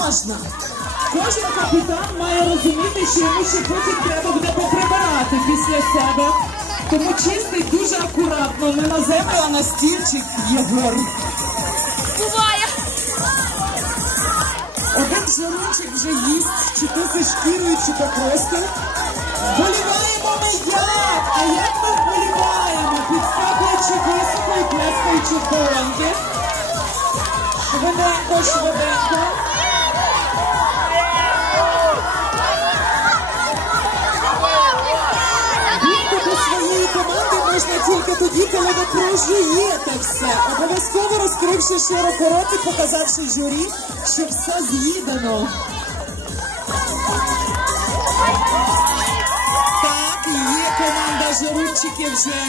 можна. Кожен капітан має розуміти, що йому ще потім треба буде поприбирати після себе. Тому чистить дуже акуратно, не на землю, а на стільчик Єгор. Буває. Один жарунчик вже їсть, чи то зі шкірою, чи то просто. Вболіваємо ми як? А як ми вболіваємо? Підскакуючи високо і плескаючи в долоньки. Швиденько, швиденько. Коли ви прожуєте все. Обов'язково розкривши широко рот і показавши журі, що все з'їдено. Так, є команда жирунчиків вже.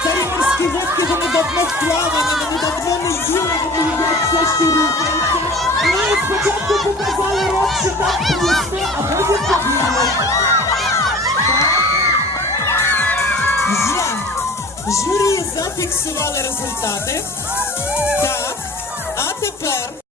Старі морські вовки, вони давно вплавані, вони давно не їли, вони їдять все, що рухається. Ну і спочатку показали рот, що так Журі зафіксували результати. Так. А тепер